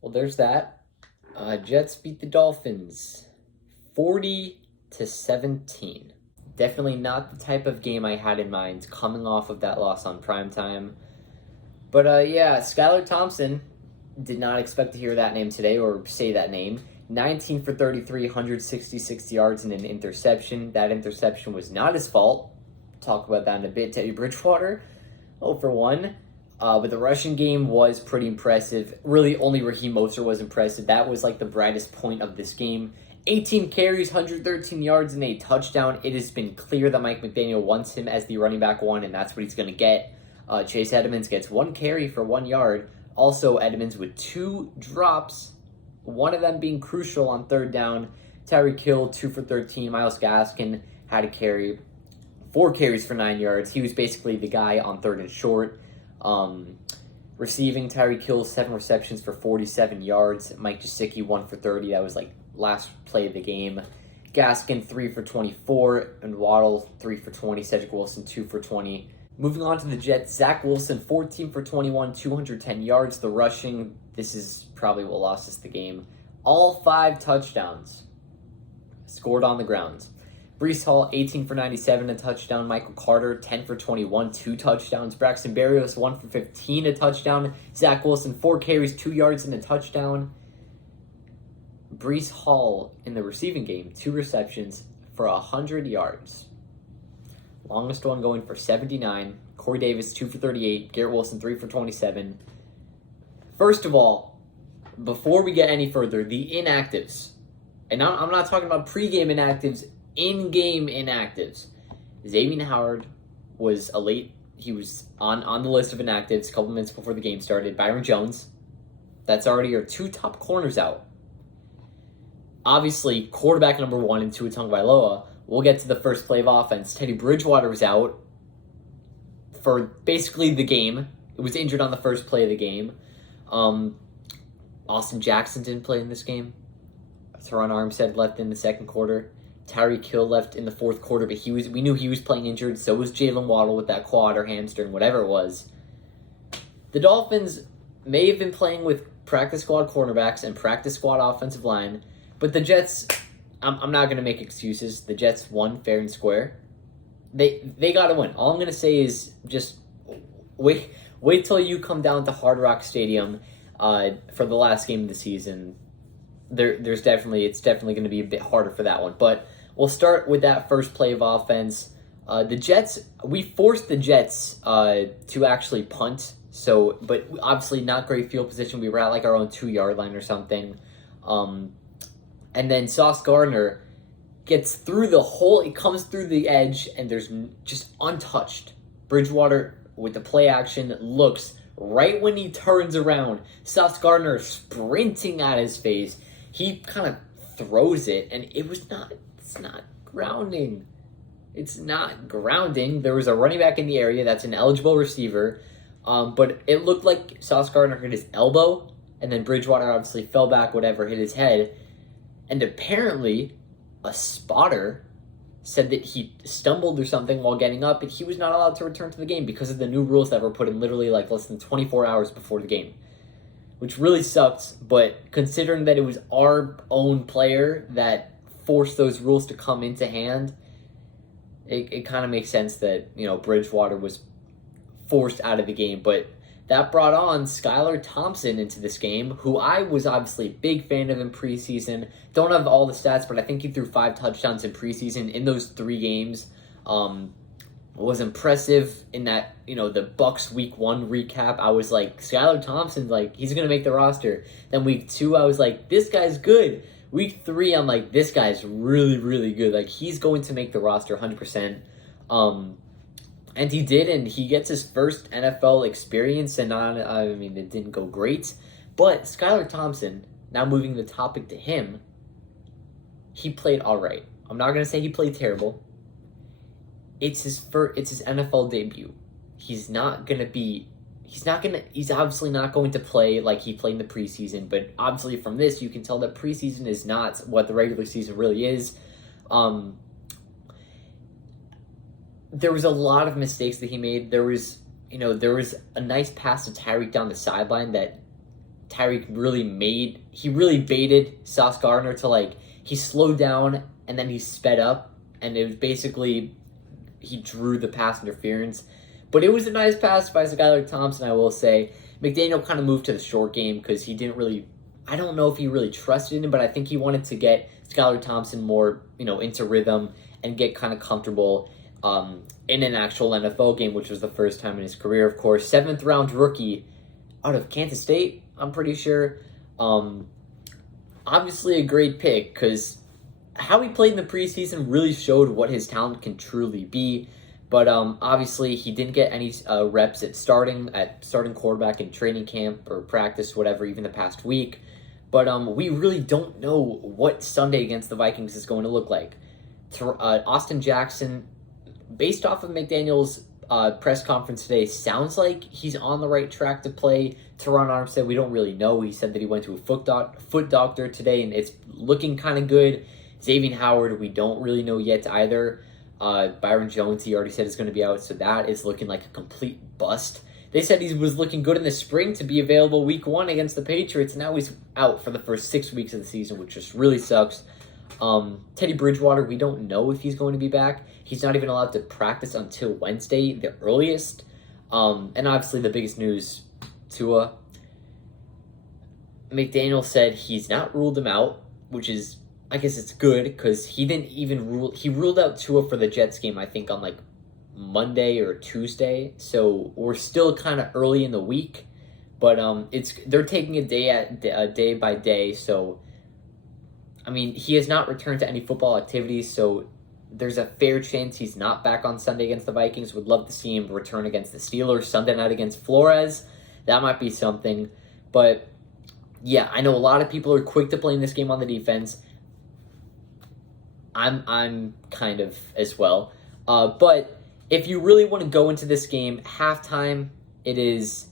Well, there's that. Jets beat the Dolphins 40-17. Definitely not the type of game I had in mind coming off of that loss on primetime. But yeah, Skylar Thompson, did not expect to hear that name today or say that name. 19 for 33, 166 yards and an interception. That interception was not his fault. Talk about that in a bit. Teddy Bridgewater, 0 for 1. But the rushing game was pretty impressive. Really, only Raheem Mostert was impressive. That was like the brightest point of this game. 18 carries, 113 yards, and a touchdown. It has been clear that Mike McDaniel wants him as the running back one, and that's what he's going to get. Chase Edmonds gets 1 carry for 1 yard. Also, Edmonds with 2 drops, one of them being crucial on third down. Tyreek Hill, 2 for 13. Myles Gaskin had a carry, 4 carries for 9 yards. He was basically the guy on third and short. Receiving, Tyreek Hill, 7 receptions for 47 yards. Mike Gesicki, 1 for 30. That was like last play of the game. Gaskin, 3 for 24. And Waddle, 3 for 20. Cedric Wilson, 2 for 20. Moving on to the Jets, Zach Wilson, 14 for 21, 210 yards. The rushing, this is probably what lost us the game. All 5 touchdowns scored on the ground. Breece Hall, 18 for 97, a touchdown. Michael Carter, 10 for 21, 2 touchdowns. Braxton Berrios, 1 for 15, a touchdown. Zach Wilson, 4 carries, 2 yards, and a touchdown. Breece Hall in the receiving game, 2 receptions for 100 yards. Longest one going for 79. Corey Davis, 2 for 38. Garrett Wilson, 3 for 27. First of all, before we get any further, the inactives. And I'm not talking about pregame inactives, in-game inactives. Xavier Howard was he was on the list of inactives a couple minutes before the game started. Byron Jones, that's already your 2 top corners out. Obviously, quarterback number 1 in Tua Tagovailoa. We'll get to the first play of offense. Teddy Bridgewater was out for basically the game. It was injured on the first play of the game. Austin Jackson didn't play in this game. Teron Armstead left in the second quarter. Tyreek Hill left in the fourth quarter, but we knew he was playing injured. So was Jalen Waddle with that quad or hamstring, whatever it was. The Dolphins may have been playing with practice squad cornerbacks and practice squad offensive line, but the Jets, I'm not going to make excuses. The Jets won fair and square. They got to win. All I'm going to say is just wait till you come down to Hard Rock Stadium for the last game of the season. It's definitely going to be a bit harder for that one. But we'll start with that first play of offense. The Jets, we forced the Jets to actually punt. But obviously not great field position. We were at like our own 2-yard line or something. And then Sauce Gardner gets through the hole. It comes through the edge, and there's just untouched. Bridgewater, with the play action, looks right when he turns around. Sauce Gardner sprinting at his face. He kind of throws it, and it's not grounding. It's not grounding. There was a running back in the area that's an eligible receiver, but it looked like Sauce Gardner hit his elbow, and then Bridgewater obviously fell back, whatever, hit his head. And apparently, a spotter said that he stumbled or something while getting up, and he was not allowed to return to the game because of the new rules that were put in literally like less than 24 hours before the game, which really sucks. But considering that it was our own player that forced those rules to come into hand, it kind of makes sense that, Bridgewater was forced out of the game. But that brought on Skylar Thompson into this game, who I was obviously a big fan of in preseason. Don't have all the stats, but I think he threw 5 touchdowns in preseason in those 3 games. Was impressive in that, the Bucks week 1 recap. I was like, Skylar Thompson, like, he's going to make the roster. Then week 2, I was like, this guy's good. Week 3, I'm like, this guy's really, really good. Like, he's going to make the roster 100%. And he did, and he gets his first NFL experience, and it didn't go great. But Skylar Thompson, now moving the topic to him, he played all right. I'm not going to say he played terrible. It's his NFL debut. He's obviously not going to play like he played in the preseason, but obviously from this, you can tell that preseason is not what the regular season really is. There was a lot of mistakes that he made. There was a nice pass to Tyreek down the sideline that Tyreek really baited Sauce Gardner to he slowed down and then he sped up, and it was basically he drew the pass interference. But it was a nice pass by Skylar Thompson, I will say. McDaniel kind of moved to the short game because he didn't really, I don't know if he really trusted him, but I think he wanted to get Skylar Thompson more, into rhythm and get kind of comfortable in an actual NFL game, which was the first time in his career, of course. 7th round rookie out of Kansas State, I'm pretty sure. Obviously a great pick because how he played in the preseason really showed what his talent can truly be. But obviously he didn't get any reps at starting quarterback in training camp or practice, whatever, even the past week. But we really don't know what Sunday against the Vikings is going to look like. Austin Jackson, based off of McDaniel's press conference today, sounds like he's on the right track to play. Teron Armstead, we don't really know. He said that he went to a foot doctor today, and it's looking kind of good. Xavier Howard, we don't really know yet either. Byron Jones, he already said is going to be out, so that is looking like a complete bust. They said he was looking good in the spring to be available week 1 against the Patriots. Now he's out for the first 6 weeks of the season, which just really sucks. Teddy Bridgewater, we don't know if he's going to be back. He's not even allowed to practice until Wednesday, the earliest. And obviously the biggest news, Tua. McDaniel said he's not ruled him out, which is, I guess it's good, because he ruled out Tua for the Jets game, I think, on Monday or Tuesday. So we're still kind of early in the week, but they're taking a day by day. So I mean, he has not returned to any football activities, so there's a fair chance he's not back on Sunday against the Vikings. Would love to see him return against the Steelers Sunday night against Flores. That might be something. But yeah, I know a lot of people are quick to blame this game on the defense. I'm kind of as well. But if you really want to go into this game, halftime, it is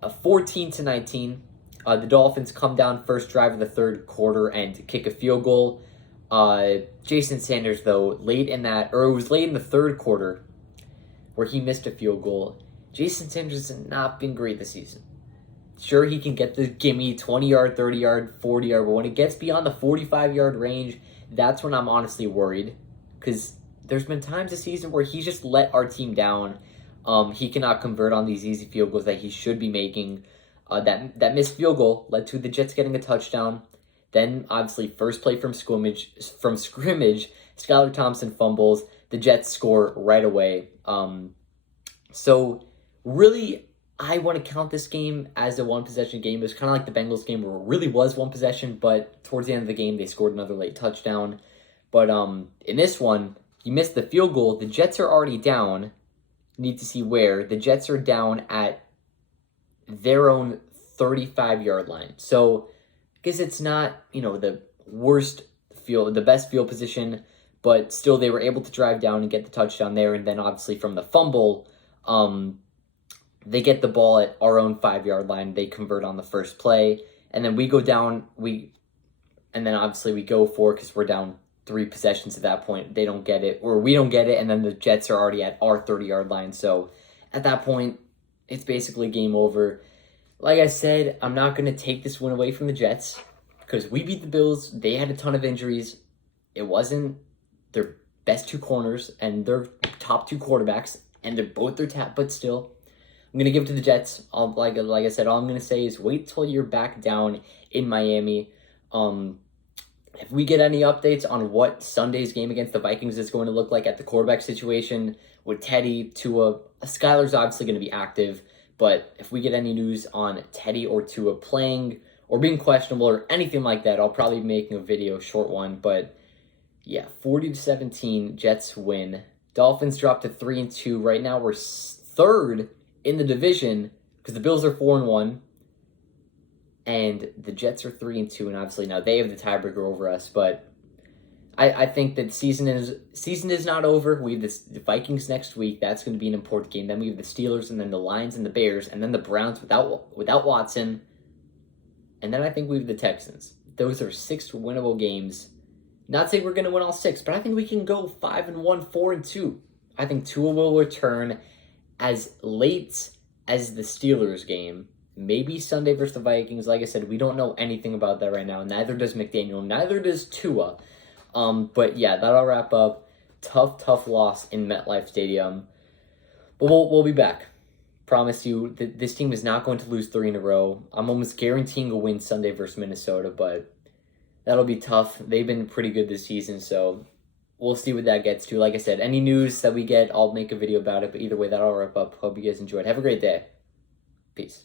a 14-19. The Dolphins come down first drive of the third quarter and kick a field goal. Jason Sanders, though, it was late in the third quarter where he missed a field goal. Jason Sanders has not been great this season. Sure, he can get the gimme 20-yard, 30-yard, 40-yard, but when it gets beyond the 45-yard range, that's when I'm honestly worried, because there's been times this season where he's just let our team down. He cannot convert on these easy field goals that he should be making. That missed field goal led to the Jets getting a touchdown. Then, obviously, first play from scrimmage, Skylar Thompson fumbles. The Jets score right away. So, really, I want to count this game as a one-possession game. It was kind of like the Bengals game where it really was one possession, but towards the end of the game, they scored another late touchdown. But in this one, you missed the field goal. The Jets are already down. Need to see where. The Jets are down at their own 35-yard line. So, I guess it's not, the best field position, but still they were able to drive down and get the touchdown there. And then obviously from the fumble, they get the ball at our own 5-yard line. They convert on the first play. And then we go down, and then obviously we go for it because we're down 3 possessions at that point. They don't get it, or we don't get it, and then the Jets are already at our 30-yard line. So at that point, it's basically game over. Like I said, I'm not going to take this win away from the Jets because we beat the Bills. They had a ton of injuries. It wasn't their best 2 corners and their top 2 quarterbacks, and they're both their top, but still, I'm going to give it to the Jets. Like I said, all I'm going to say is wait till you're back down in Miami. If we get any updates on what Sunday's game against the Vikings is going to look like at the quarterback situation with Teddy, Tua, Skylar's obviously going to be active, but if we get any news on Teddy or Tua playing or being questionable or anything like that, I'll probably be making a video, short one. But yeah, 40-17, Jets win. Dolphins drop to 3-2. Right now we're third in the division because the Bills are 4-1. And the Jets are 3-2, and obviously now they have the tiebreaker over us. But I think that season is not over. We have the Vikings next week. That's going to be an important game. Then we have the Steelers, and then the Lions and the Bears, and then the Browns without Watson. And then I think we have the Texans. Those are 6 winnable games. Not saying we're going to win all 6, but I think we can go 5-1, 4-2. I think Tua will return as late as the Steelers game. Maybe Sunday versus the Vikings. Like I said, we don't know anything about that right now. Neither does McDaniel. Neither does Tua. But yeah, that'll wrap up. Tough loss in MetLife Stadium. But we'll be back. Promise you that this team is not going to lose 3 in a row. I'm almost guaranteeing a win Sunday versus Minnesota, but that'll be tough. They've been pretty good this season, so we'll see what that gets to. Like I said, any news that we get, I'll make a video about it. But either way, that'll wrap up. Hope you guys enjoyed. Have a great day. Peace.